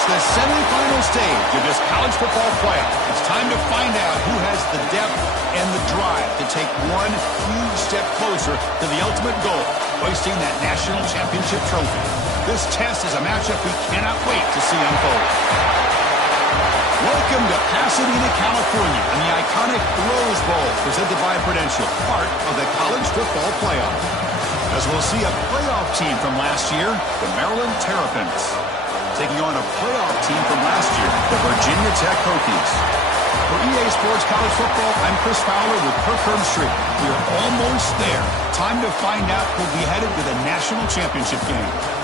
The semifinal stage of this college football playoff. It's time to find out who has the depth and the drive to take one huge step closer to the ultimate goal, hoisting that national championship trophy. This test is a matchup we cannot wait to see unfold. Welcome to Pasadena, California, and the iconic Rose Bowl, presented by Prudential, part of the college football playoff. As we'll see a playoff team from last year, the Maryland Terrapins, taking on a playoff team from last year, the Virginia Tech Hokies. For EA Sports College Football, I'm Chris Fowler with Kirk Herbstreit. We are almost there. Time to find out who'll be headed to the national championship game.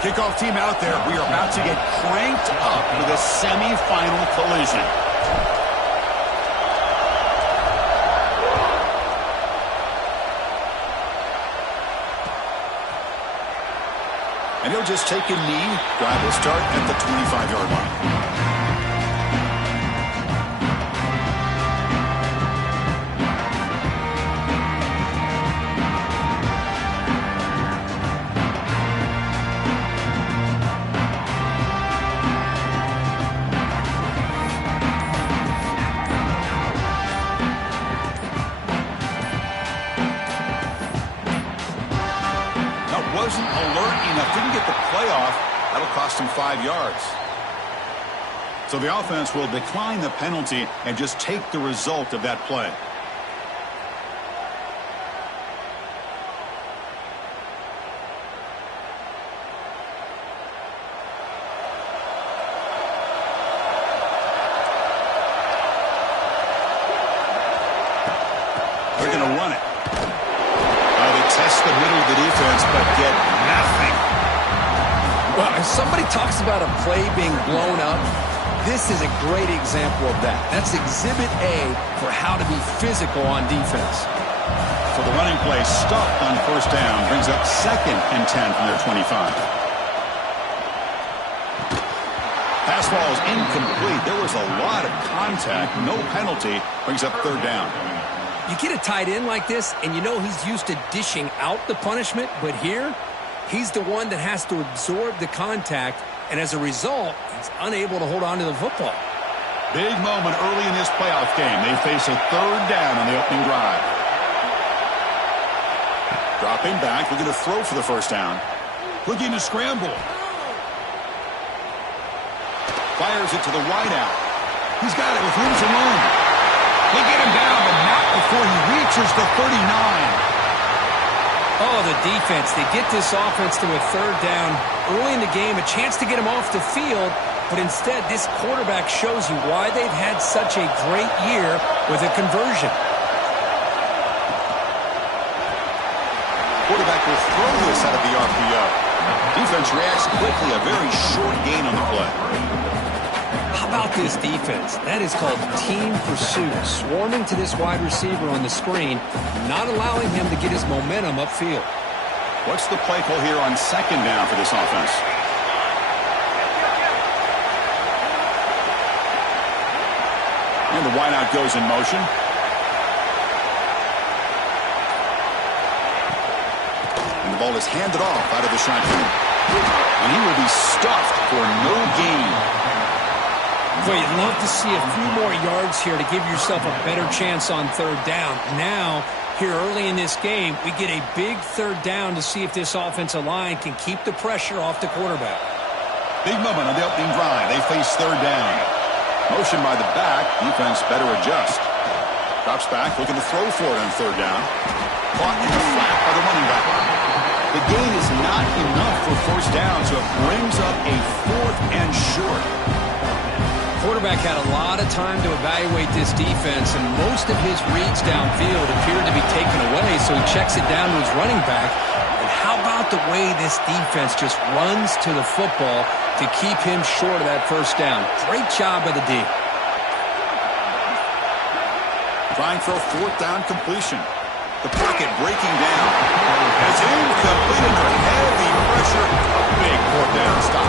Kickoff team out there. We are about to get cranked up with a semifinal collision. And he'll just take a knee. Drive will start at the 25-yard line. Wasn't alert enough, didn't get the playoff. That'll cost him 5 yards. So the offense will decline the penalty and just take the result of that play. They're going to run it. Test the middle of the defense, but get nothing. Well, if somebody talks about a play being blown up, this is a great example of that. That's exhibit A for how to be physical on defense. So the running play stopped on first down, brings up 2nd and 10 from their 25. Pass ball is incomplete. There was a lot of contact, no penalty, brings up 3rd down. You get a tight end like this, and you know he's used to dishing out the punishment, but here, he's the one that has to absorb the contact, and as a result, he's unable to hold on to the football. Big moment early in this playoff game. They face a third down on the opening drive. Dropping back, looking to throw for the first down. Looking to scramble. Fires it to the wide out. He's got it with room to run. They get him down, but not before he reaches the 39. Oh, the defense. They get this offense to a third down early in the game, a chance to get him off the field, but instead this quarterback shows you why they've had such a great year with a conversion. Quarterback will throw this out of the RPO. Defense reacts quickly, a very short gain on the play. How about this defense? That is called team pursuit. Swarming to this wide receiver on the screen, not allowing him to get his momentum upfield. What's the play call here on second down for this offense? And the wideout goes in motion. And the ball is handed off out of the shotgun. And he will be stuffed for no gain. Well, you'd love to see a few more yards here to give yourself a better chance on third down. Now, here early in this game, we get a big third down to see if this offensive line can keep the pressure off the quarterback. Big moment on the opening drive. They face third down. Motion by the back. Defense better adjust. Drops back, looking to throw for it on third down. Caught in the flat by the running back. The gain is not enough for first down, so it brings up a 4th and short. Quarterback had a lot of time to evaluate this defense, and most of his reads downfield appeared to be taken away, so he checks it down to his running back. And how about the way this defense just runs to the football to keep him short of that first down? Great job by the D. Trying for a 4th down completion. The pocket breaking down. It's incomplete under heavy pressure. A big 4th down stop.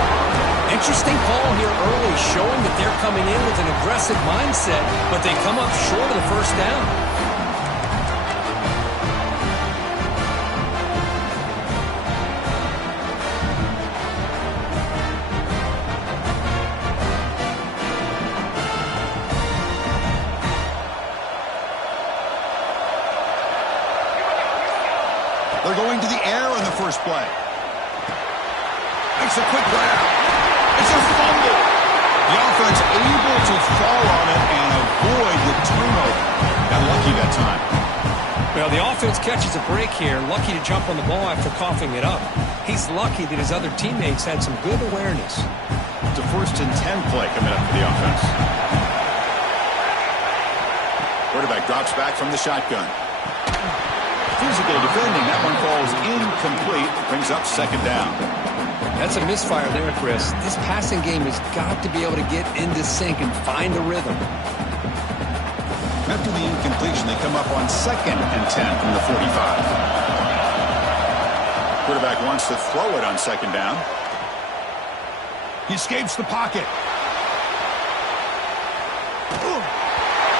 Interesting call here early, showing that they're coming in with an aggressive mindset, but they come up short of the first down. They're going to the air on the first play. Makes a quick grab. It's a fumble. The offense able to fall on it and avoid the turnover. Got lucky that time. Well, the offense catches a break here. Lucky to jump on the ball after coughing it up. He's lucky that his other teammates had some good awareness. It's a 1st and 10 play coming up for the offense. Quarterback drops back from the shotgun. Physical defending. That one falls incomplete. Brings up second down. That's a misfire there, Chris. This passing game has got to be able to get into sync and find a rhythm. After the incompletion, they come up on 2nd and 10 from the 45. Quarterback wants to throw it on second down. He escapes the pocket.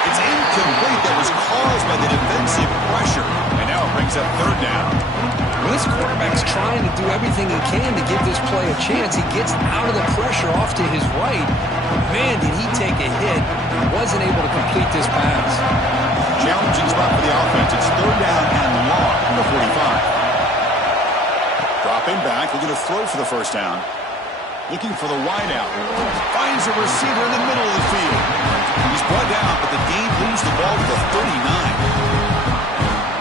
It's incomplete. That was caused by the defensive pressure. And now it brings up third down. Well, this quarterback's trying to do everything he can to give this play a chance. He gets out of the pressure off to his right. Man, did he take a hit. Wasn't able to complete this pass. Challenging spot for the offense. It's third down and long from the 45. Dropping back, looking to throw for the first down. Looking for the wideout. Finds a receiver in the middle of the field. He's brought down, but the game moves the ball to the 39.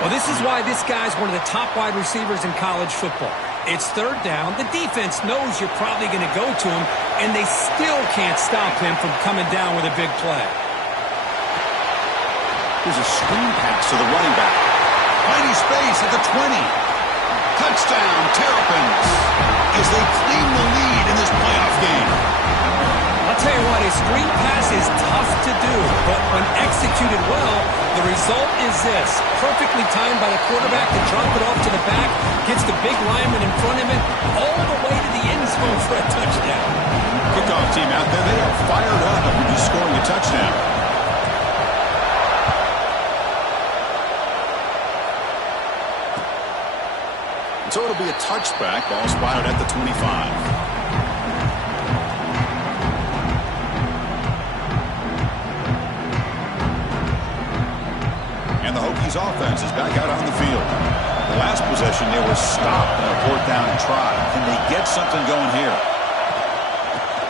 Well, this is why this guy's one of the top wide receivers in college football. It's third down. The defense knows you're probably going to go to him, and they still can't stop him from coming down with a big play. Here's a screen pass to the running back. Mighty space at the 20. Touchdown, Terrapins, as they claim the lead in this playoff game. I'll tell you what, a screen pass is tough to do, but when executed well, the result is this. Perfectly timed by the quarterback to drop it off to the back, gets the big lineman in front of him, all the way to the end zone for a touchdown. Kickoff team out there, they are fired up after just scoring a touchdown. So it'll be a touchback. Ball spotted at the 25. And the Hokies offense is back out on the field. The last possession, they were stopped on a 4th down and try. Can they get something going here?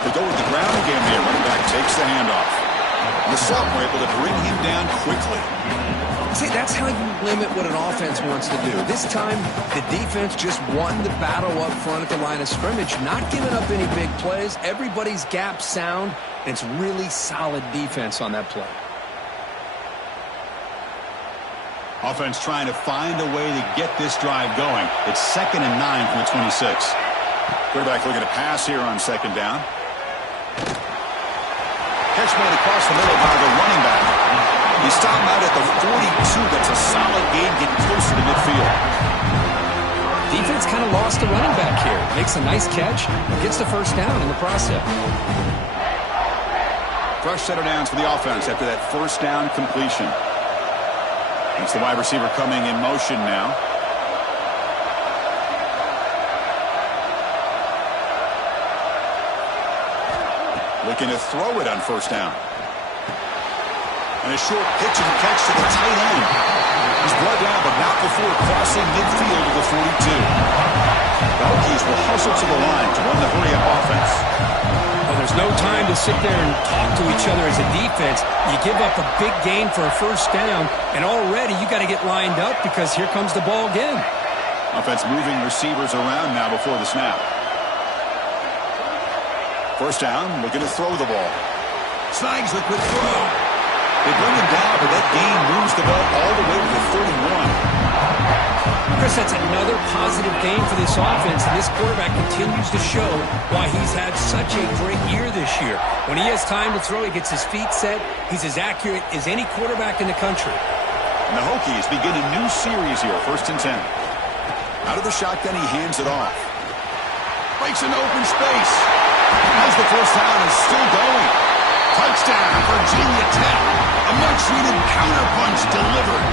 They go with the ground game there. Running back takes the handoff. The Sub were able to bring him down quickly. See, that's how you limit what an offense wants to do. This time, the defense just won the battle up front at the line of scrimmage, not giving up any big plays. Everybody's gap sound, and it's really solid defense on that play. Offense trying to find a way to get this drive going. It's 2nd and 9 from the 26. Quarterback looking to pass here on 2nd down. Catch made across the middle by the running back. He stopped out at the 42. That's a solid gain getting closer to midfield. Defense kind of lost the running back here. Makes a nice catch, gets the 1st down in the process. Fresh set of downs for the offense after that 1st down completion. It's the wide receiver coming in motion now. Looking to throw it on 1st down. And a short pitch and catch to the tight end. He's brought down, but not before crossing midfield to the 42. The Hokies will hustle to the line to run the hurry-up offense. Well, there's no time to sit there and talk to each other as a defense. You give up a big gain for a 1st down, and already you got to get lined up because here comes the ball again. Offense moving receivers around now before the snap. 1st down, looking to throw the ball. Snags the quick throw. They bring him down, but that gain moves the ball all the way to the 31. Chris, that's another positive gain for this offense, and this quarterback continues to show why he's had such a great year this year. When he has time to throw, he gets his feet set. He's as accurate as any quarterback in the country. And the Hokies begin a new series here, 1st and 10. Out of the shotgun, he hands it off. Breaks an open space. As the 1st down is still going. Touchdown, Virginia Tech. A much-needed counterpunch delivered.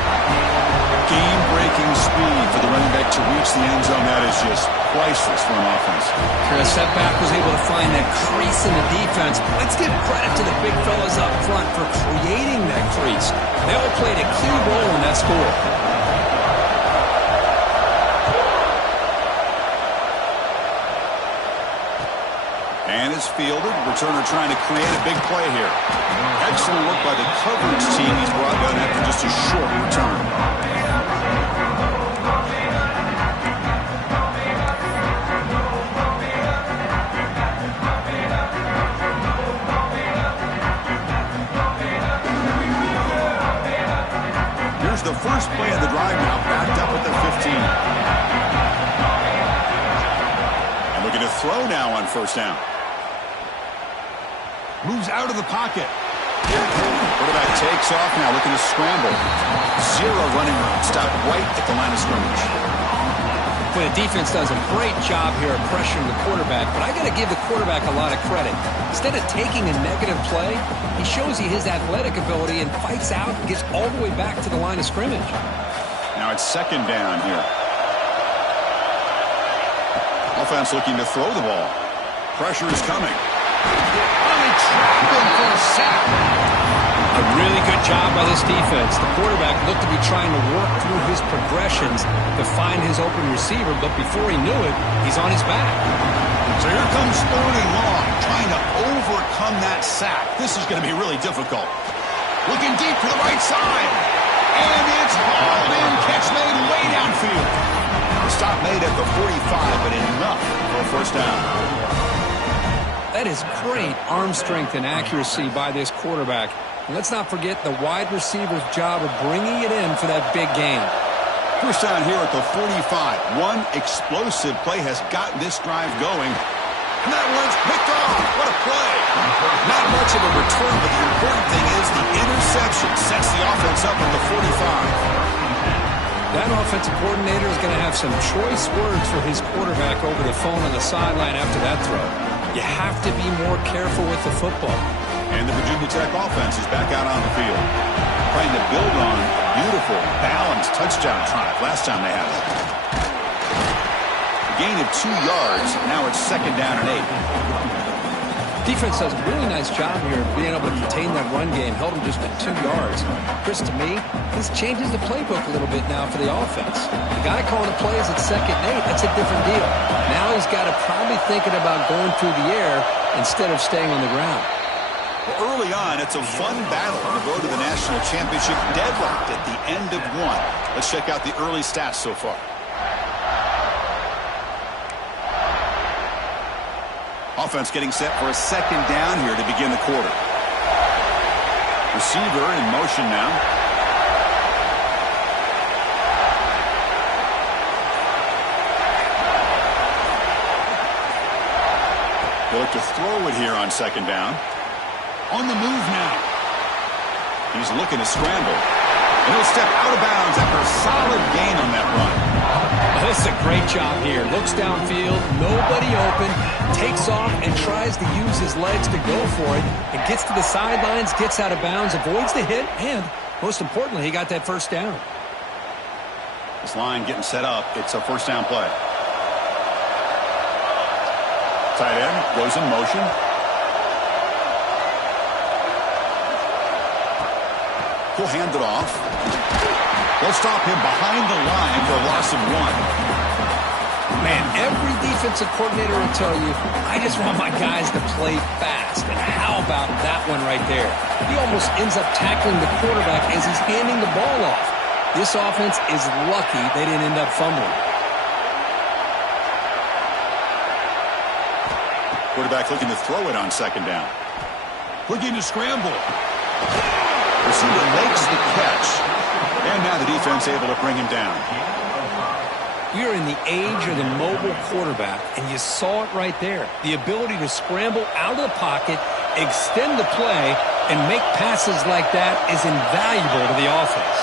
Game-breaking speed for the running back to reach the end zone. That is just priceless for an offense. Chris, that back was able to find that crease in the defense. Let's give credit to the big fellas up front for creating that crease. They all played a key role in that score. And is fielded. Returner trying to create a big play here. Excellent work by the coverage team. He's brought down after just a short return. Here's the first play of the drive now, backed up at the 15. And looking to throw now on 1st down. Moves out of the pocket. Quarterback takes off now, looking to scramble. 0 running room. Stopped right at the line of scrimmage. Well, the defense does a great job here of pressuring the quarterback, but I got to give the quarterback a lot of credit. Instead of taking a negative play, he shows you his athletic ability and fights out and gets all the way back to the line of scrimmage. Now it's 2nd down here. Offense looking to throw the ball. Pressure is coming. Only trapped him for a sack. A really good job by this defense. The quarterback looked to be trying to work through his progressions to find his open receiver, but before he knew it, he's on his back. So here comes 3rd and long, trying to overcome that sack. This is going to be really difficult. Looking deep to the right side. And it's hauled in. Catch made way downfield. The stop made at the 45, but enough for a 1st down. That is great arm strength and accuracy by this quarterback. And let's not forget the wide receiver's job of bringing it in for that big gain. 1st down here at the 45. One explosive play has gotten this drive going. And that one's picked off. What a play. Not much of a return, but the important thing is the interception sets the offense up at the 45. That offensive coordinator is going to have some choice words for his quarterback over the phone on the sideline after that throw. You have to be more careful with the football. And the Virginia Tech offense is back out on the field, trying to build on a beautiful, balanced touchdown drive last time they had it. A gain of 2 yards. Now it's 2nd down and 8. Defense does a really nice job here of being able to contain that run game. Held him just at 2 yards. Chris, to me, this changes the playbook a little bit now for the offense. The guy calling the plays at 2nd and 8, that's a different deal. Now he's got to probably thinking about going through the air instead of staying on the ground. Well, early on, it's a fun battle on the road to the national championship, deadlocked at the end of one. Let's check out the early stats so far. Offense getting set for a 2nd down here to begin the quarter. Receiver in motion now. They look to throw it here on 2nd down. On the move now. He's looking to scramble. And he'll step out of bounds after a solid gain on that run. This is a great job here. Looks downfield, nobody open, takes off and tries to use his legs to go for it, and gets to the sidelines, gets out of bounds, avoids the hit, and most importantly, he got that 1st down. This line getting set up. It's a 1st down play. Tight end goes in motion. He'll hand it off. They'll stop him behind the line for a loss of 1. Man, every defensive coordinator will tell you, I just want my guys to play fast. And how about that one right there? He almost ends up tackling the quarterback as he's handing the ball off. This offense is lucky they didn't end up fumbling. Quarterback looking to throw it on 2nd down. Looking to scramble. Receiver makes the catch. And now the defense able to bring him down. We are in the age of the mobile quarterback, and you saw it right there. The ability to scramble out of the pocket, extend the play, and make passes like that is invaluable to the offense.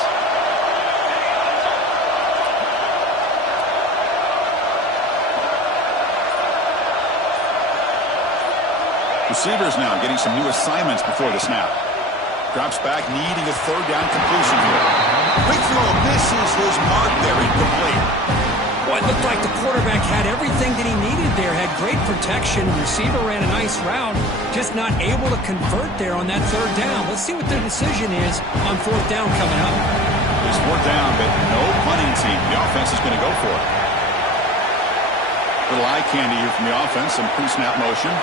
Receivers now getting some new assignments before the snap. Drops back, needing a 3rd down completion here. Quick throw, misses his mark there, incomplete. Well, it looked like the quarterback had everything that he needed there, had great protection. Receiver ran a nice route, just not able to convert there on that 3rd down. Let's see what their decision is on 4th down coming up. It's 4th down, but no punting team. The offense is going to go for it. Little eye candy here from the offense, some pre-snap motion.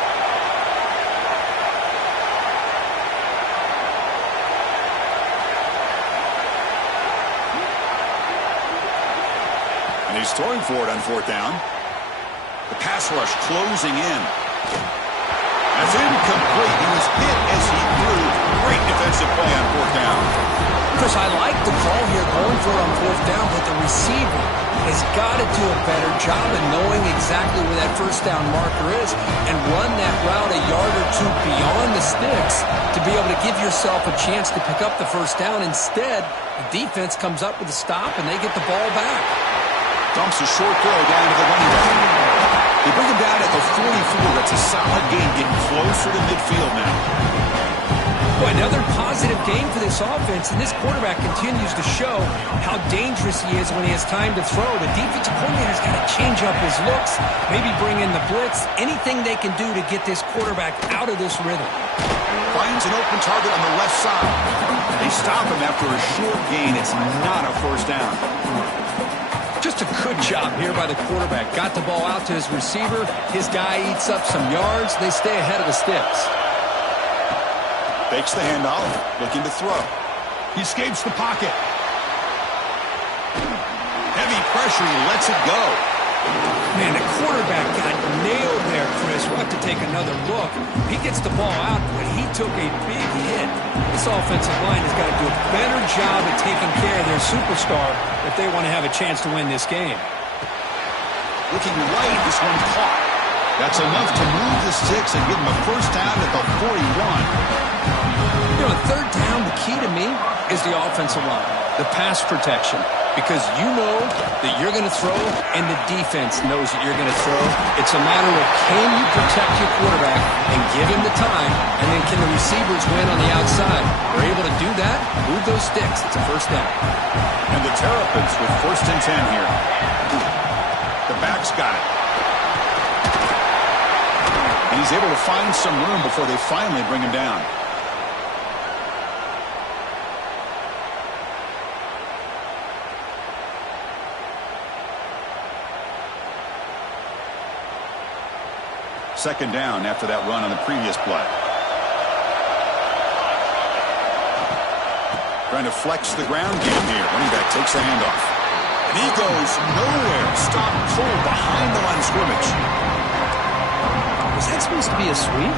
And he's throwing for it on 4th down. The pass rush closing in. That's incomplete. He was hit as he threw. Great defensive play on 4th down. Chris, I like the call here going for it on 4th down, but the receiver has got to do a better job of knowing exactly where that 1st down marker is and run that route a yard or 2 beyond the sticks to be able to give yourself a chance to pick up the 1st down. Instead, the defense comes up with a stop and they get the ball back. Dumps a short throw down to the running back. They bring him down at the 44. That's a solid gain, getting closer to midfield now. Boy, another positive game for this offense, and this quarterback continues to show how dangerous he is when he has time to throw. The defensive coordinator's got to change up his looks, maybe bring in the blitz, anything they can do to get this quarterback out of this rhythm. Finds an open target on the left side. They stop him after a short gain. It's not a 1st down. Just a good job here by the quarterback. Got the ball out to his receiver. His guy eats up some yards. They stay ahead of the sticks. Fakes the handoff, looking to throw. He escapes the pocket. Heavy pressure, he lets it go. Man, the quarterback got nailed there, Chris. We'll have to take another look. He gets the ball out, but he took a big hit. This offensive line has got to do a better job of taking care of their superstar if they want to have a chance to win this game. Looking right, this one caught. That's enough to move the sticks and give him a 1st down at the 41. You know, 3rd down, the key to me is the offensive line, the pass protection. Because you know that you're going to throw, and the defense knows that you're going to throw. It's a matter of can you protect your quarterback and give him the time, and then can the receivers win on the outside? They're able to do that, move those sticks. It's a 1st down. And the Terrapins with 1st and 10 here. The back's got it. And he's able to find some room before they finally bring him down. Second down after that run on the previous play. Trying to flex the ground game here. Running back takes the handoff. And he goes nowhere. Stop full behind the line of scrimmage. Was that supposed to be a sweep?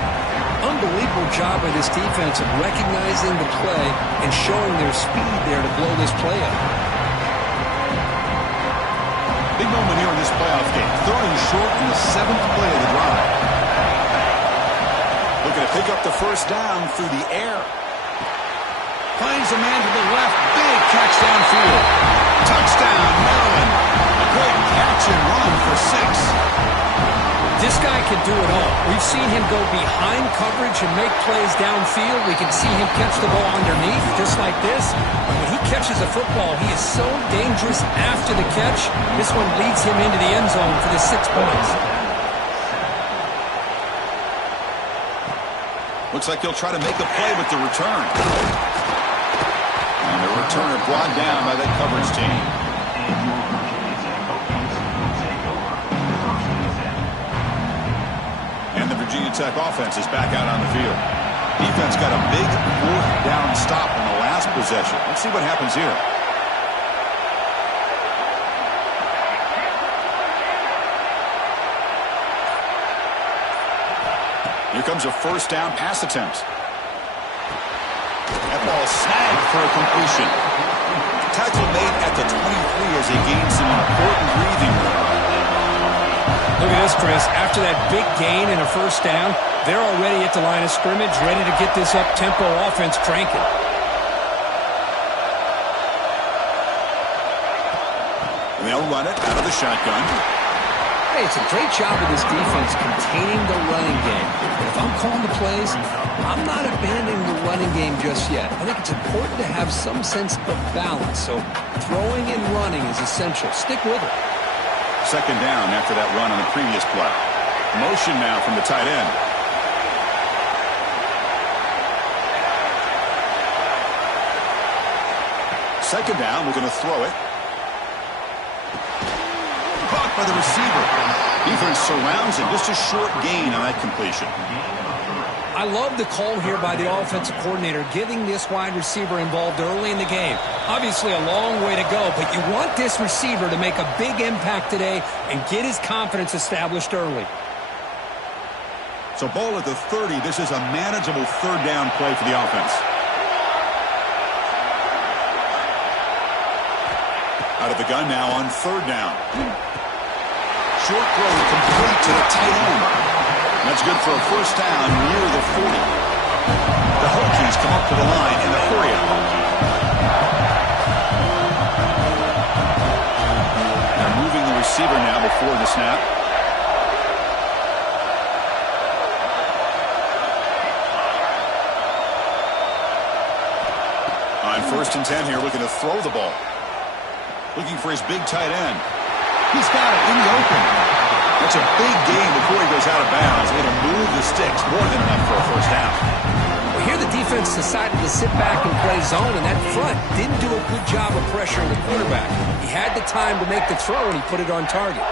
Unbelievable job by this defense of recognizing the play and showing their speed there to blow this play up. Big moment here in this playoff game. Third and short in the 7th play of the drive. Looking to pick up the first down through the air. Finds a man to the left. Big catch downfield. Touchdown, Maryland. A great catch and run for 6. This guy can do it all. We've seen him go behind coverage and make plays downfield. We can see him catch the ball underneath, just like this. And when he catches a football, he is so dangerous after the catch. This one leads him into the end zone for the 6 points. Looks like he'll try to make a play with the return. And the returner brought down by that coverage team. And the Virginia Tech offense is back out on the field. Defense got a big 4th down stop in the last possession. Let's see what happens here. Here comes a first down pass attempt. That ball snagged for a completion. Tackle made at the 23 as he gains some important breathing room. Look at this, Chris. After that big gain and a first down, they're already at the line of scrimmage, ready to get this up-tempo offense cranking. And they'll run it out of the shotgun. Hey, it's a great job of this defense containing the running game. But if I'm calling the plays, I'm not abandoning the running game just yet. I think it's important to have some sense of balance. So throwing and running is essential. Stick with it. Second down after that run on the previous play. Motion now from the tight end. Second down, we're going to throw it. Caught by the receiver. Defense surrounds him. Just a short gain on that completion. I love the call here by the offensive coordinator, getting this wide receiver involved early in the game. Obviously a long way to go, but you want this receiver to make a big impact today and get his confidence established early. So ball at the 30. This is a manageable third down play for the offense. Out of the gun now on third down. Short throw complete to the tight end. That's good for a first down near the 40. The Hokies come up to the line in the hurry-up. They're moving the receiver now before the snap. On 1st and 10 here, looking to throw the ball. Looking for his big tight end. He's got it in the open. That's a big gain before he goes out of bounds. It'll move the sticks more than enough for a first down. Well, here the defense decided to sit back and play zone, and that front didn't do a good job of pressuring the quarterback. He had the time to make the throw, and he put it on target.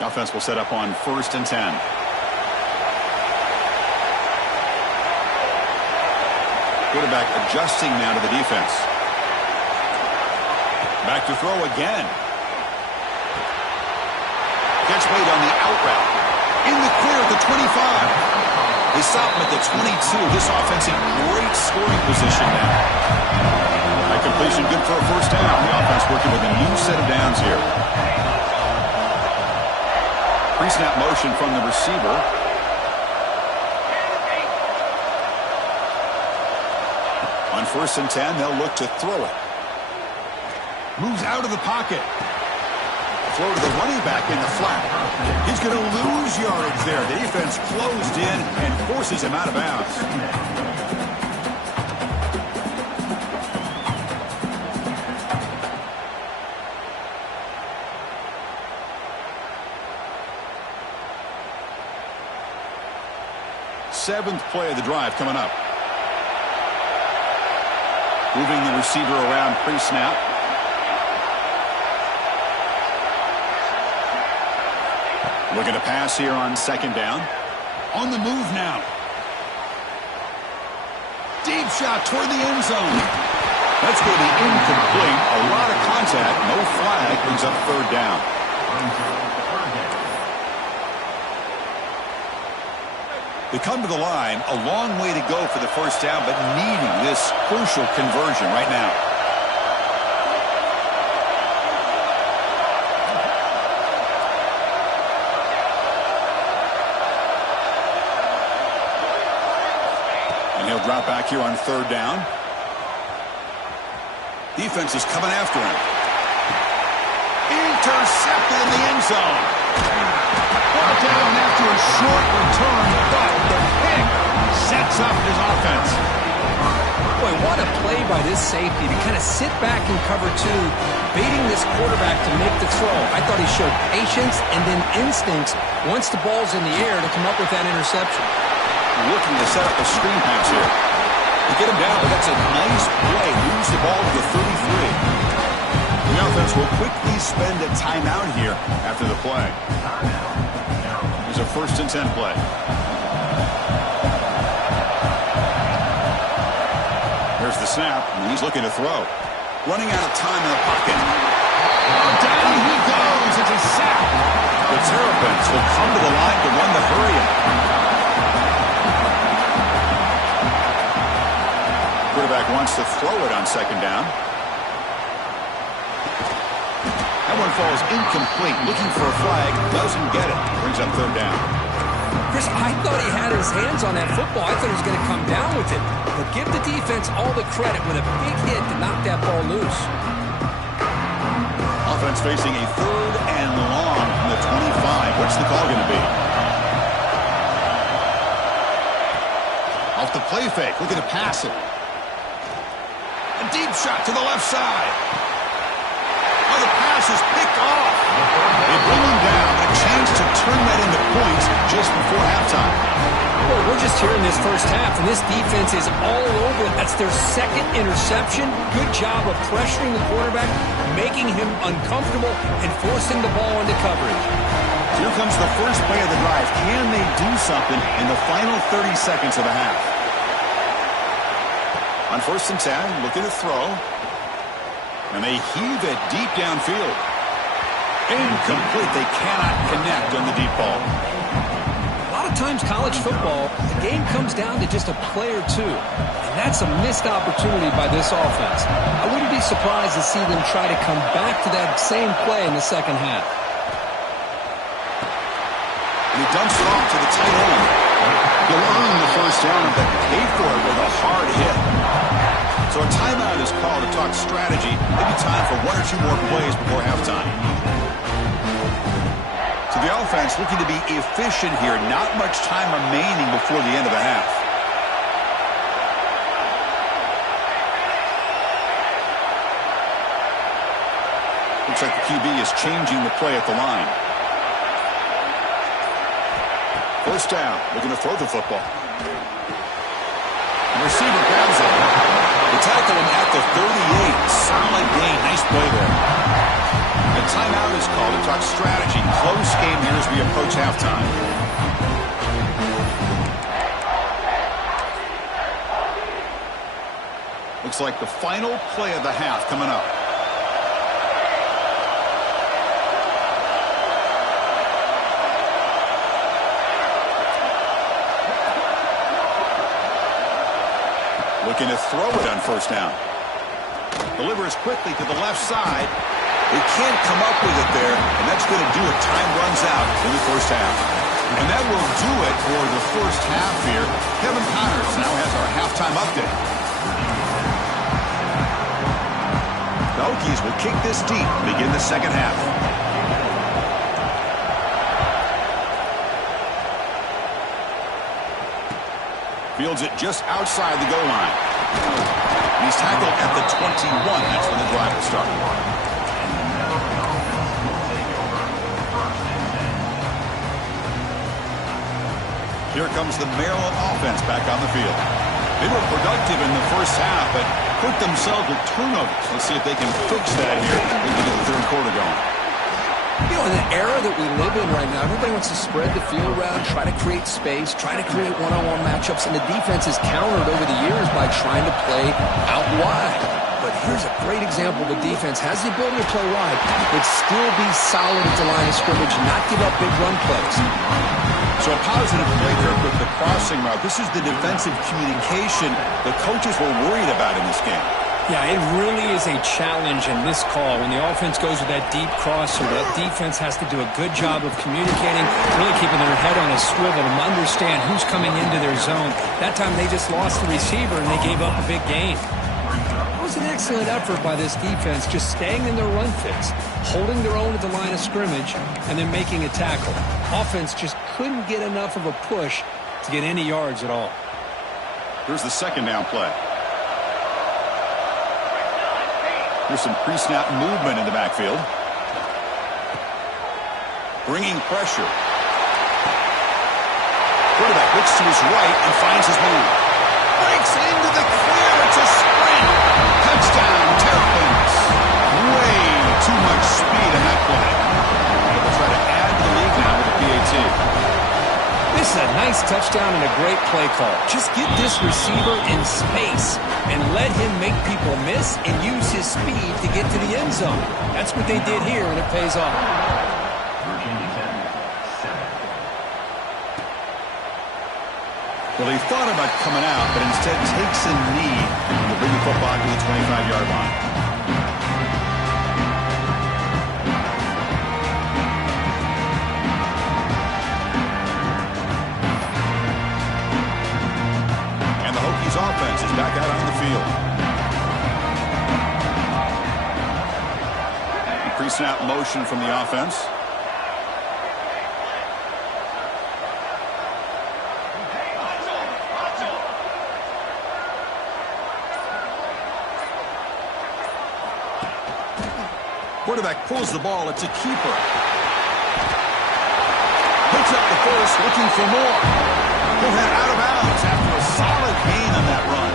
The offense will set up on 1st and 10. Quarterback adjusting now to the defense. Back to throw again. Catch made on the out route. In the clear at the 25. They stop him at the 22. This offense in great scoring position now. That completion good for a first down. The offense working with a new set of downs here. Pre-snap motion from the receiver. On 1st and 10, they'll look to throw it. Moves out of the pocket. Throw to the running back in the flat. He's going to lose yardage there. The defense closed in and forces him out of bounds. 7th play of the drive coming up. Moving the receiver around pre-snap. Looking to pass here on 2nd down. On the move now. Deep shot toward the end zone. That's going to be incomplete. A lot of contact. No flag. Brings up 3rd down. They come to the line. A long way to go for the 1st down, but needing this crucial conversion right now. And he'll drop back here on 3rd down. Defense is coming after him. Intercepted in the end zone. Brought down after a short return, but the pick sets up his offense. Boy, what a play by this safety to kind of sit back in cover 2, baiting this quarterback to make the throw. I thought he showed patience and then instincts once the ball's in the air to come up with that interception. Looking to set up a screen pass here. To get him down, but that's a nice play. Moves the ball to the 33. The offense will quickly spend a timeout here after the play. Here's a 1st and 10 play. There's the snap, and he's looking to throw. Running out of time in the pocket. Oh, down he goes. It's a sack. The Terrapins will come to the line to run the hurry-up. Quarterback wants to throw it on 2nd down. That one falls incomplete. Looking for a flag. Doesn't get it. Brings up 3rd down. Chris, I thought he had his hands on that football. I thought he was going to come down with it. But give the defense all the credit with a big hit to knock that ball loose. Offense facing a 3rd and long from the 25. What's the call going to be? Off the play fake. Looking to pass it. A deep shot to the left side. Oh, the pass is picked off. They bring him down. A chance to turn that into points just before halftime. Well, we're just here in this 1st half, and this defense is all over it. That's their 2nd interception. Good job of pressuring the quarterback, making him uncomfortable, and forcing the ball into coverage. Here comes the 1st play of the drive. Can they do something in the final 30 seconds of the half? On 1st and 10, looking to throw. And they heave it deep downfield. Incomplete. They cannot connect on the deep ball. A lot of times college football, the game comes down to just a play or two. And that's a missed opportunity by this offense. I wouldn't be surprised to see them try to come back to that same play in the 2nd half. And he dumps it off to the tight end. He'll earn the 1st down, but pay for it with a hard hit. So a timeout is called to talk strategy. Maybe time for 1 or 2 more plays before halftime. So the offense looking to be efficient here. Not much time remaining before the end of the half. Looks like the QB is changing the play at the line. 1st down, looking to throw the football. The receiver grabs it. They tackle him at the 38. Solid gain. Nice play there. A timeout is called to talk strategy. Close game here as we approach halftime. Looks like the final play of the half coming up. Looking to throw it on 1st down. Delivers quickly to the left side. They can't come up with it there, and that's going to do it. Time runs out in the 1st half. And that will do it for the 1st half here. Kevin Connors now has our halftime update. The Hokies will kick this deep and begin the 2nd half. Fields it just outside the goal line. He's tackled at the 21. That's when the drive will start. Here comes the Maryland offense back on the field. They were productive in the first half, but hurt themselves with turnovers. Let's see if they can fix that here as we get the third quarter going. You know, in the era that we live in right now, everybody wants to spread the field around, try to create space, try to create one-on-one matchups, and the defense has countered over the years by trying to play out wide. But here's a great example of a defense has the ability to play wide, but still be solid at the line of scrimmage, not give up big run plays. So a positive play, Kirk, with the crossing route. This is the defensive communication the coaches were worried about in this game. Yeah, it really is a challenge in this call. When the offense goes with that deep crosser, that defense has to do a good job of communicating, really keeping their head on a swivel and understand who's coming into their zone. That time they just lost the receiver and they gave up a big gain. It was an excellent effort by this defense, just staying in their run fits, holding their own at the line of scrimmage, and then making a tackle. Offense just couldn't get enough of a push to get any yards at all. Here's the second down play. Here's some pre-snap movement in the backfield. Bringing pressure. Quarterback looks to his right and finds his move. Breaks into the clear. It's a sprint. Touchdown, Terrapins. Way too much speed in that play. They'll try to add to the lead now with the PAT. This is a nice touchdown and a great play call. Just get this receiver in space and let him make people miss and use his speed to get to the end zone. That's what they did here, and it pays off. Well, he thought about coming out, but instead takes a knee to bring the football to the 25-yard line. Offense is back out on the field. Pre-snap motion from the offense. Quarterback pulls the ball. It's a keeper. Picks up the first, looking for more. He'll head out of bounds after a solid gain on that run.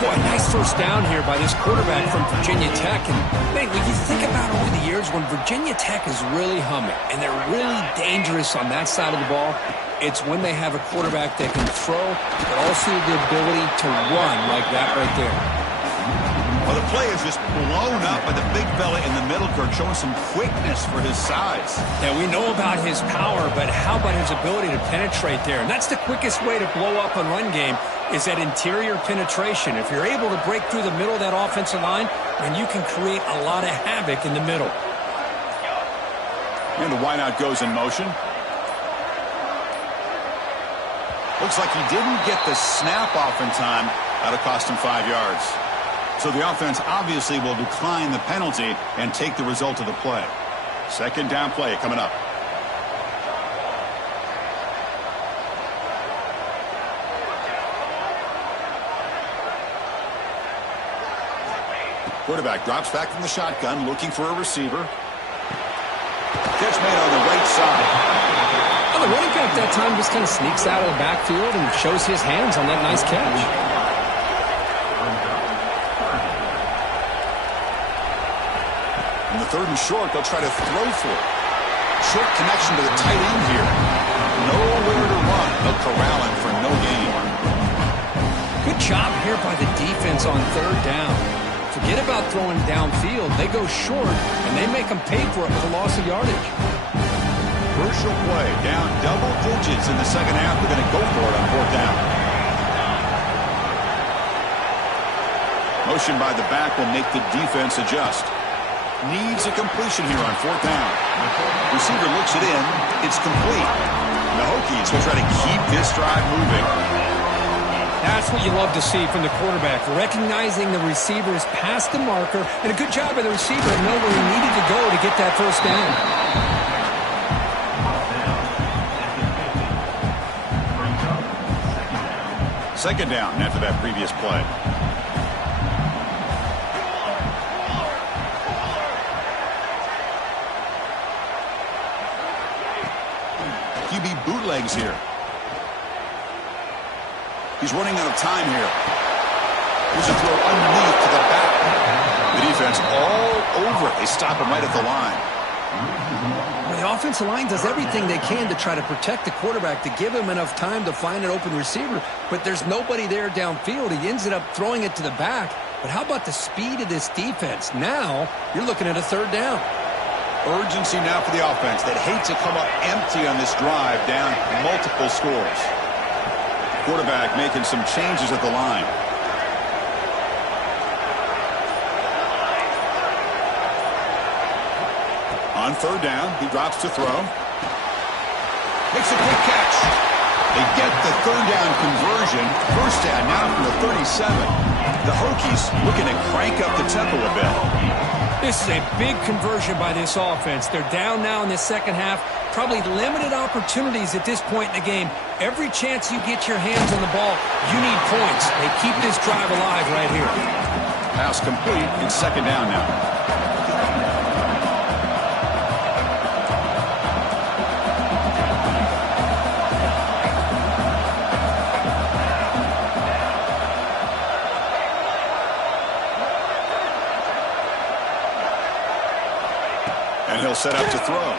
Boy, nice first down here by this quarterback from Virginia Tech. And, man, when you think about over the years, when Virginia Tech is really humming and they're really dangerous on that side of the ball, it's when they have a quarterback that can throw, but also the ability to run like that right there. Well, the play is just blown up by the big fella in the middle, Kirk, showing some quickness for his size. Yeah, we know about his power, but how about his ability to penetrate there? And that's the quickest way to blow up a run game is that interior penetration. If you're able to break through the middle of that offensive line, then you can create a lot of havoc in the middle. And the wideout goes in motion. Looks like he didn't get the snap off in time. That'll cost him 5 yards. So the offense obviously will decline the penalty and take the result of the play. Second down play coming up. Quarterback drops back from the shotgun, looking for a receiver. Catch made on the right side. Well, the running back that time just kind of sneaks out of the backfield and shows his hands on that nice catch. In the third and short, they'll try to throw for it. Short connection to the tight end here. Nowhere to run. They'll corral him for no gain. Good job here by the defense on third down. Forget about throwing downfield. They go short, and they make them pay for it with a loss of yardage. Crucial play. Down double digits in the second half. They're going to go for it on fourth down. Motion by the back will make the defense adjust. Needs a completion here on fourth down. Receiver looks it in. It's complete. The Hokies will try to keep this drive moving. That's what you love to see from the quarterback, recognizing the receiver is past the marker, and a good job by the receiver to know where he needed to go to get that first down. Second down after that previous play. QB bootlegs here. He's running out of time here. Here's a throw underneath to the back. The defense all over it. They stop him right at the line. Well, the offensive line does everything they can to try to protect the quarterback, to give him enough time to find an open receiver, but there's nobody there downfield. He ends up throwing it to the back. But how about the speed of this defense? Now you're looking at a third down. Urgency now for the offense. They'd hate to come up empty on this drive, down multiple scores. Quarterback making some changes at the line. On third down, he drops to throw. Makes a quick catch. They get the third down conversion. First down now from the 37. The Hokies looking to crank up the tempo a bit. This is a big conversion by this offense. They're down now in the second half. Probably limited opportunities at this point in the game. Every chance you get your hands on the ball, you need points. They keep this drive alive right here. Pass complete in second down now. And he'll set up to throw.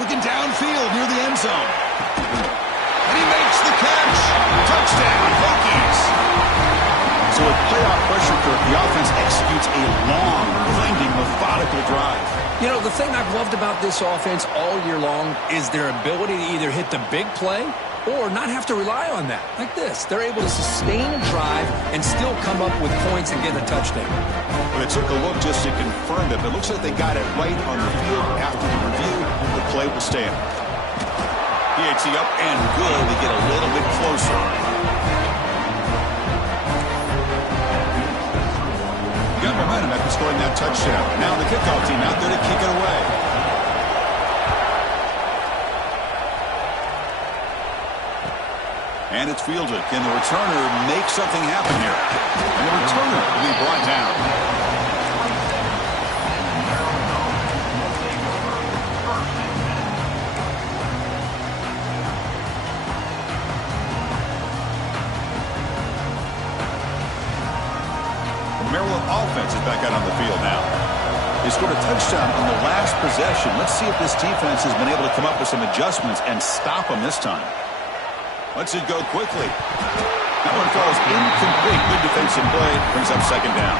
Looking downfield near the end zone. And he makes the catch. Touchdown, Hokies. So with playoff pressure, the offense executes a long, winding, methodical drive. You know, the thing I've loved about this offense all year long is their ability to either hit the big play or not have to rely on that. Like this. They're able to sustain a drive and still come up with points and get a touchdown. Well, they took a look just to confirm it, but it looks like they got it right on the field. After the review, the play will stand. PAT up and good to get a little bit closer. Got momentum after scoring that touchdown. Now the kickoff team out there to kick it away. And it's fielded. Can the returner make something happen here? And the returner will be brought down. The Maryland offense is back out on the field now. They scored a touchdown on the last possession. Let's see if this defense has been able to come up with some adjustments and stop them this time. Lets it go quickly. That one falls incomplete. Good defensive play. Brings up second down.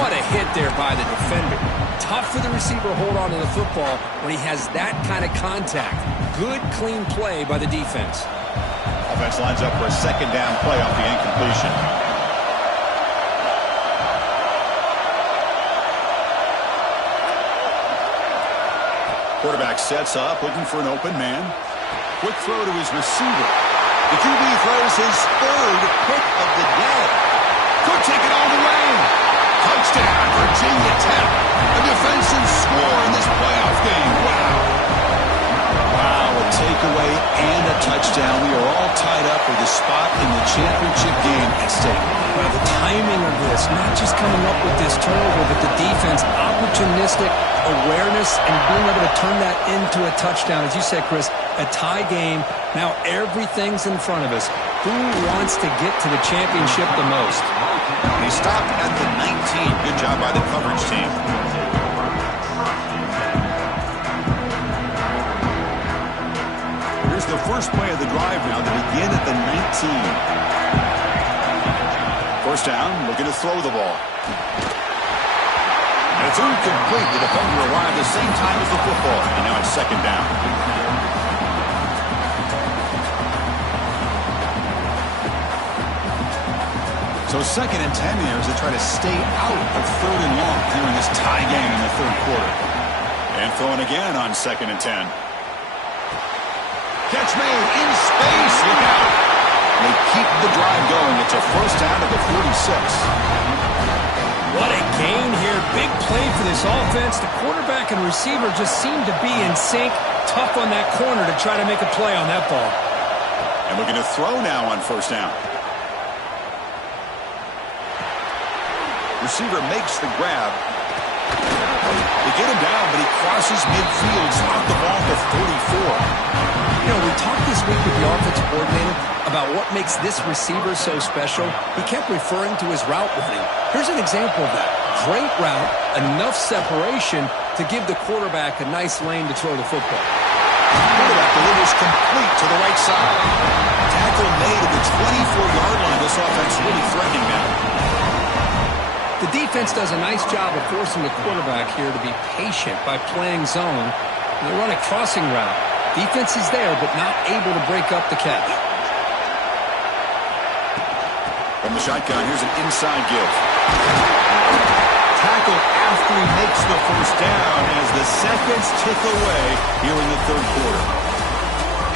What a hit there by the defender. Tough for the receiver to hold on to the football when he has that kind of contact. Good, clean play by the defense. Offense lines up for a second down play off the incompletion. Quarterback sets up, looking for an open man. Quick throw to his receiver. The QB throws his third pick of the day. Could take it all the way. Touchdown, Virginia Tech. A defensive score in this playoff game. Wow. Wow, a takeaway and a touchdown. We are all tied up with a spot in the championship game at stake. Well, the timing of this, not just coming up with this turnover, but the defense, opportunistic awareness, and being able to turn that into a touchdown. As you said, Chris, a tie game. Now everything's in front of us. Who wants to get to the championship the most? He stopped at the 19. Good job by the coverage team. Here's the first play of the drive now to begin at the 19. First down, looking to throw the ball. And it's incomplete. The defender arrived at the same time as the football. And now it's second down. So second and 10 here as they try to stay out of third and long here in this tie game in the third quarter. And throwing again on second and 10. Catch made in space. Look out. They keep the drive going. It's a first down at the 46. What a gain here. Big play for this offense. The quarterback and receiver just seem to be in sync. Tough on that corner to try to make a play on that ball. And looking to throw now on first down. Receiver makes the grab. They get him down, but he crosses midfield, stopped the ball for 44. You know, we talked this week with the offensive coordinator about what makes this receiver so special. He kept referring to his route running. Here's an example of that. Great route, enough separation to give the quarterback a nice lane to throw the football. Quarterback delivers complete to the right side. Tackle made at the 24-yard line. This offense really threatening now. The defense does a nice job of forcing the quarterback here to be patient by playing zone. They run a crossing route. Defense is there, but not able to break up the catch. From the shotgun, here's an inside give. Tackle after he makes the first down as the seconds tick away here in the third quarter.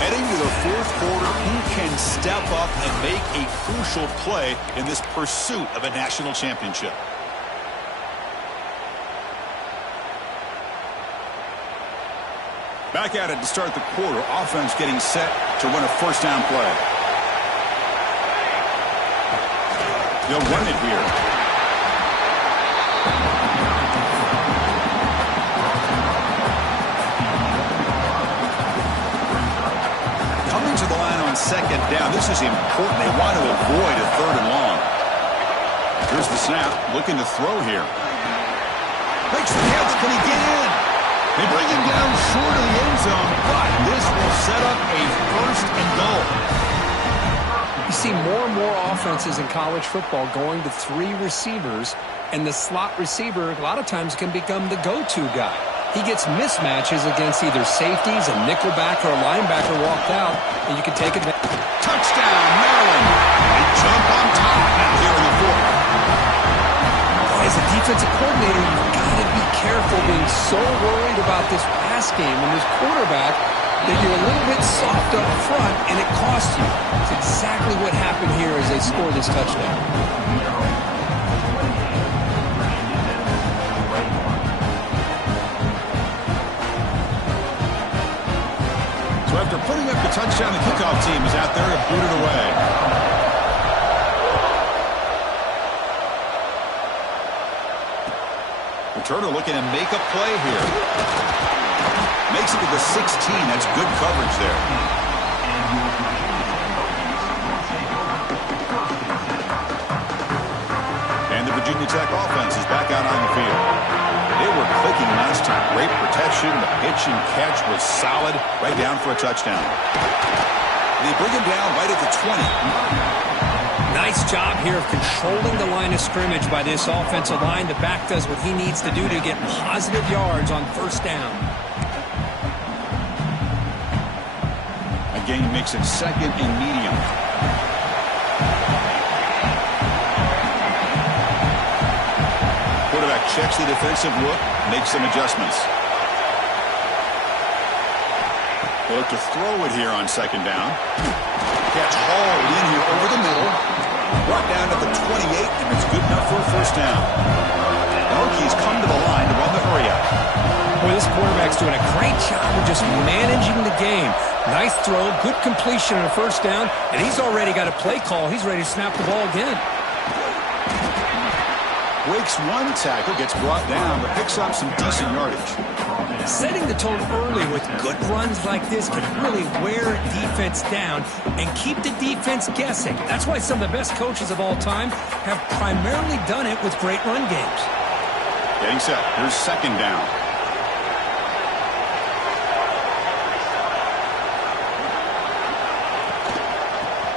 Heading to the fourth quarter, who can step up and make a crucial play in this pursuit of a national championship? Back at it to start the quarter. Offense getting set to run a first down play. They'll run it here. Coming to the line on second down. This is important. They want to avoid a third and long. Here's the snap. Looking to throw here. Makes the catch. Can he get in? They bring him down short of the end zone, but this will set up a first and goal. You see more and more offenses in college football going to 3 receivers, and the slot receiver a lot of times can become the go-to guy. He gets mismatches against either safeties, a nickelback, or a linebacker walked out, and you can take advantage. Touchdown, Maryland. They jump on top now here in the fourth. As a defensive coordinator, you've got to be careful being so worried about this pass game and this quarterback that you're a little bit soft up front and it costs you. It's exactly what happened here as they scored this touchdown. So after putting up the touchdown, the kickoff team is out there to boot it away. Returner looking to make a play here. Makes it to the 16. That's good coverage there. And the Virginia Tech offense is back out on the field. They were clicking last time. Great protection. The pitch and catch was solid. Right down for a touchdown. They bring him down right at the 20. Nice job here of controlling the line of scrimmage by this offensive line. The back does what he needs to do to get positive yards on first down. Again, he makes it second and medium. Quarterback checks the defensive look, makes some adjustments. They look to throw it here on second down. Catch hauled in here over the middle. Brought down at the 28, and it's good enough for a first down. The Hokies come to the line to run the hurry up. Boy, this quarterback's doing a great job of just managing the game. Nice throw, good completion on a first down, and he's already got a play call. He's ready to snap the ball again. Breaks one tackle, gets brought down, but picks up some decent yardage. Setting the tone early with good runs like this can really wear defense down and keep the defense guessing. That's why some of the best coaches of all time have primarily done it with great run games. Getting set. Here's second down.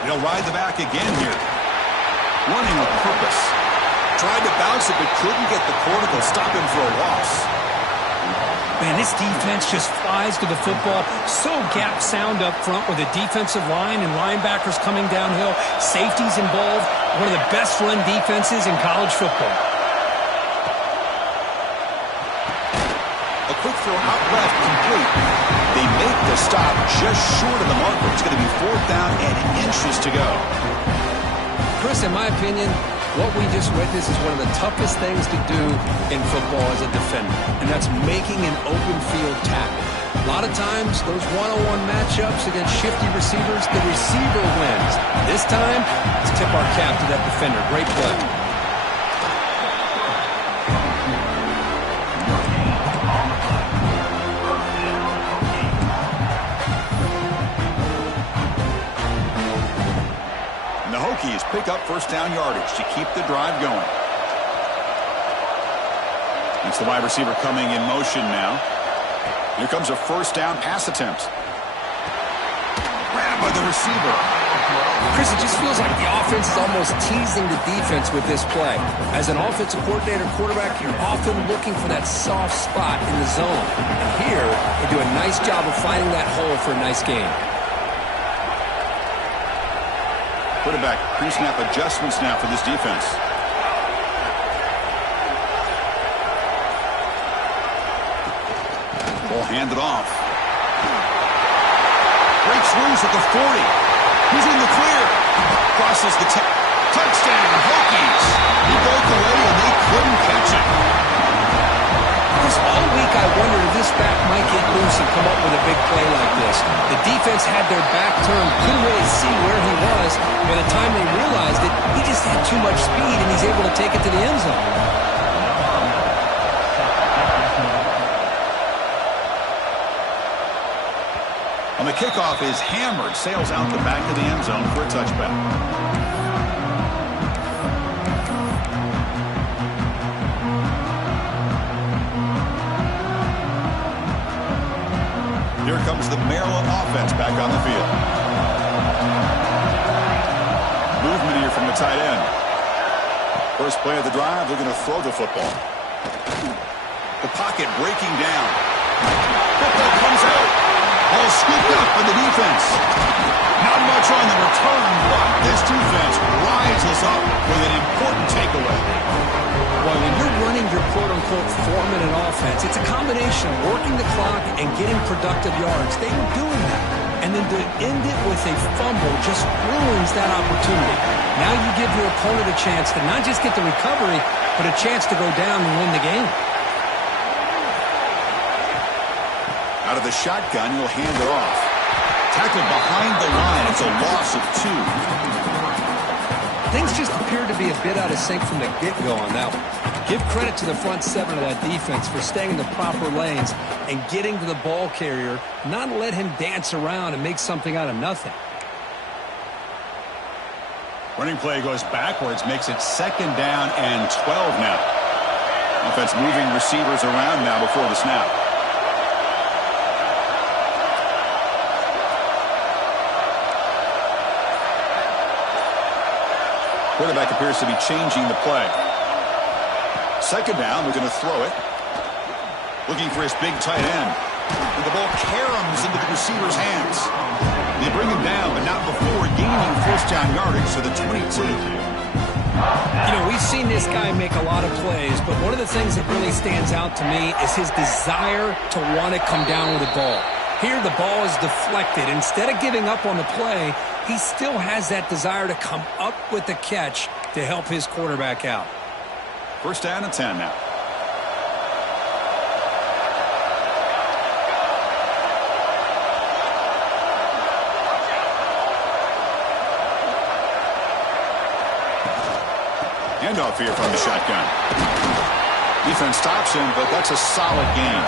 They'll ride the back again here. Running with purpose. Tried to bounce it, but couldn't get the corner to stop him for a loss. Man, this defense just flies to the football. So gap sound up front with a defensive line and linebackers coming downhill. Safeties involved. One of the best run defenses in college football. A quick throw out left, complete. They make the stop just short of the marker. It's going to be fourth down and inches to go. Chris, in my opinion, what we just witnessed is one of the toughest things to do in football as a defender, and that's making an open field tackle. A lot of times, those one-on-one matchups against shifty receivers, the receiver wins. This time, let's tip our cap to that defender. Great play. pick up first down yardage to keep the drive going. It's the wide receiver coming in motion now. Here comes a first down pass attempt. Grabbed by the receiver. Chris, it just feels like the offense is almost teasing the defense with this play. As an offensive coordinator quarterback, you're often looking for that soft spot in the zone. And here, they do a nice job of finding that hole for a nice gain. Quarterback pre-snap adjustments now for this defense. Ball handed off. Breaks loose at the 40. He's in the clear. Crosses the touchdown, Hokies. He broke away and they couldn't catch him. Chris, all week I wondered if this back might get loose and come up with a big play like this. The defense had their back turned, couldn't really see where he was. By the time they realized it, he just had too much speed and he's able to take it to the end zone. On the kickoff is hammered, sails out the back of the end zone for a touchback. Here comes the Maryland offense back on the field. Movement here from the tight end. First play of the drive, they're going to throw the football. The pocket breaking down. Football comes out. Ball scooped up by the defense. Not much on the return, but this defense rises up with an important takeaway. Well, when you're running your quote-unquote four-minute offense, it's a combination of working the clock and getting productive yards. They were doing that. And then to end it with a fumble just ruins that opportunity. Now you give your opponent a chance to not just get the recovery, but a chance to go down and win the game. Out of the shotgun, he'll hand it off. Tackled behind the line. It's a loss of 2. Things just appear to be a bit out of sync from the get-go on that one. Give credit to the front seven of that defense for staying in the proper lanes and getting to the ball carrier, not let him dance around and make something out of nothing. Running play goes backwards, makes it second down and 12 now. Offense moving receivers around now before the snap. Quarterback appears to be changing the play. Second down, we're going to throw it. Looking for his big tight end. And the ball caroms into the receiver's hands. They bring him down, but not before gaining first down yardage to the 22. You know, we've seen this guy make a lot of plays, but one of the things that really stands out to me is his desire to want to come down with the ball. Here, the ball is deflected. Instead of giving up on the play, he still has that desire to come up with the catch to help his quarterback out. First down and 10 now. Handoff here from the shotgun. Defense stops him, but that's a solid gain.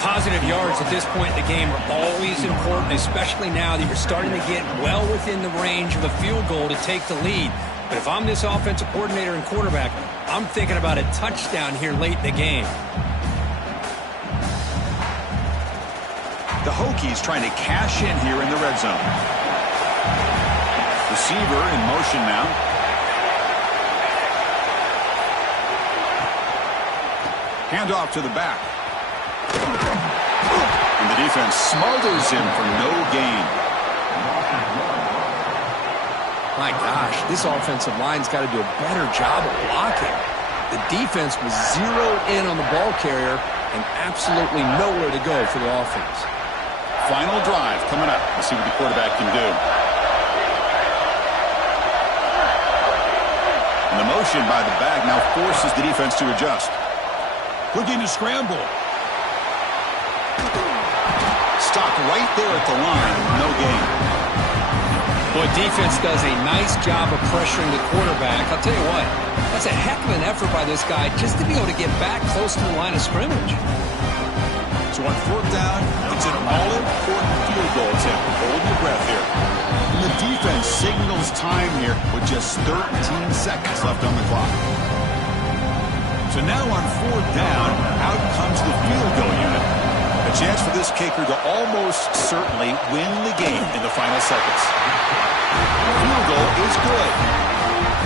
Positive yards at this point in the game are always important, especially now that you're starting to get well within the range of a field goal to take the lead. But if I'm this offensive coordinator and quarterback, I'm thinking about a touchdown here late in the game. The Hokies trying to cash in here in the red zone. Receiver in motion now. Handoff to the back. And the defense smothers him for no gain. My gosh, this offensive line's got to do a better job of blocking. The defense was zeroed in on the ball carrier and absolutely nowhere to go for the offense. Final drive coming up. Let's see what the quarterback can do. And the motion by the back now forces the defense to adjust. Looking to scramble. Stopped right there at the line. No gain. Boy, defense does a nice job of pressuring the quarterback. I'll tell you what, that's a heck of an effort by this guy just to be able to get back close to the line of scrimmage. So on fourth down, it's an all-important field goal attempt. Hold your breath here. And the defense signals time here with just 13 seconds left on the clock. So now on 4th down, out comes the field goal unit. A chance for this kicker to almost certainly win the game in the final seconds. Field goal is good.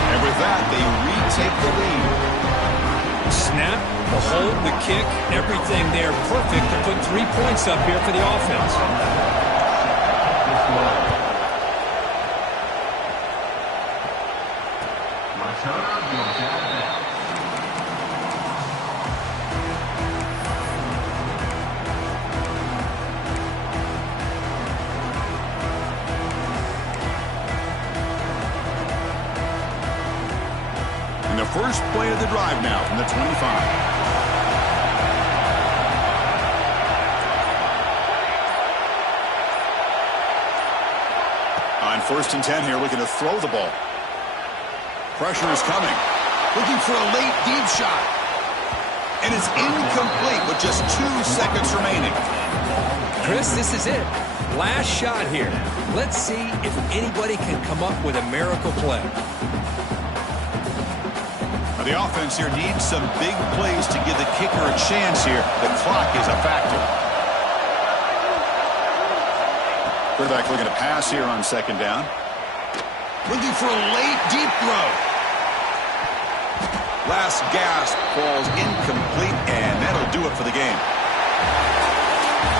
And with that, they retake the lead. Snap, the hold, the kick, everything there perfect to put 3 points up here for the offense. And the first play of the drive now from the 25. On 1st and 10 here, looking to throw the ball. Pressure is coming. Looking for a late deep shot. And it's incomplete with just 2 seconds remaining. Chris, this is it. Last shot here. Let's see if anybody can come up with a miracle play. The offense here needs some big plays to give the kicker a chance here. The clock is a factor. Quarterback looking to pass here on 2nd down. Looking for a late deep throw. Last gasp falls incomplete, and that'll do it for the game.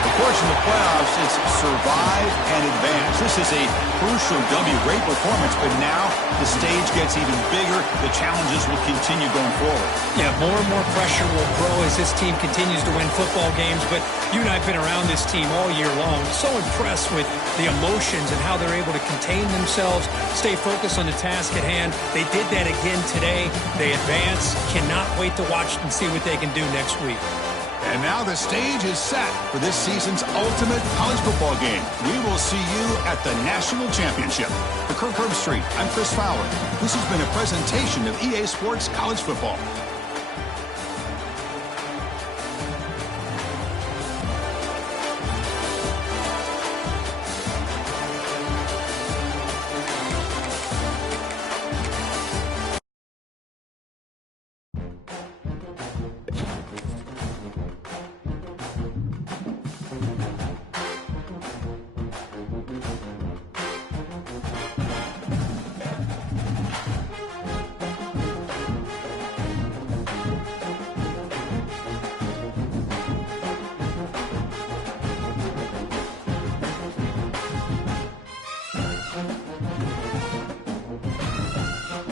Of course, in the playoffs, it's survive and advance. This is a crucial W. Great performance, but now the stage gets even bigger. The challenges will continue going forward. Yeah, more and more pressure will grow as this team continues to win football games, but you and I have been around this team all year long. So impressed with the emotions and how they're able to contain themselves, stay focused on the task at hand. They did that again today. They advance. Cannot wait to watch and see what they can do next week. And now the stage is set for this season's ultimate college football game. We will see you at the National Championship. For Kirk Herbstreit, I'm Chris Fowler. This has been a presentation of EA Sports College Football.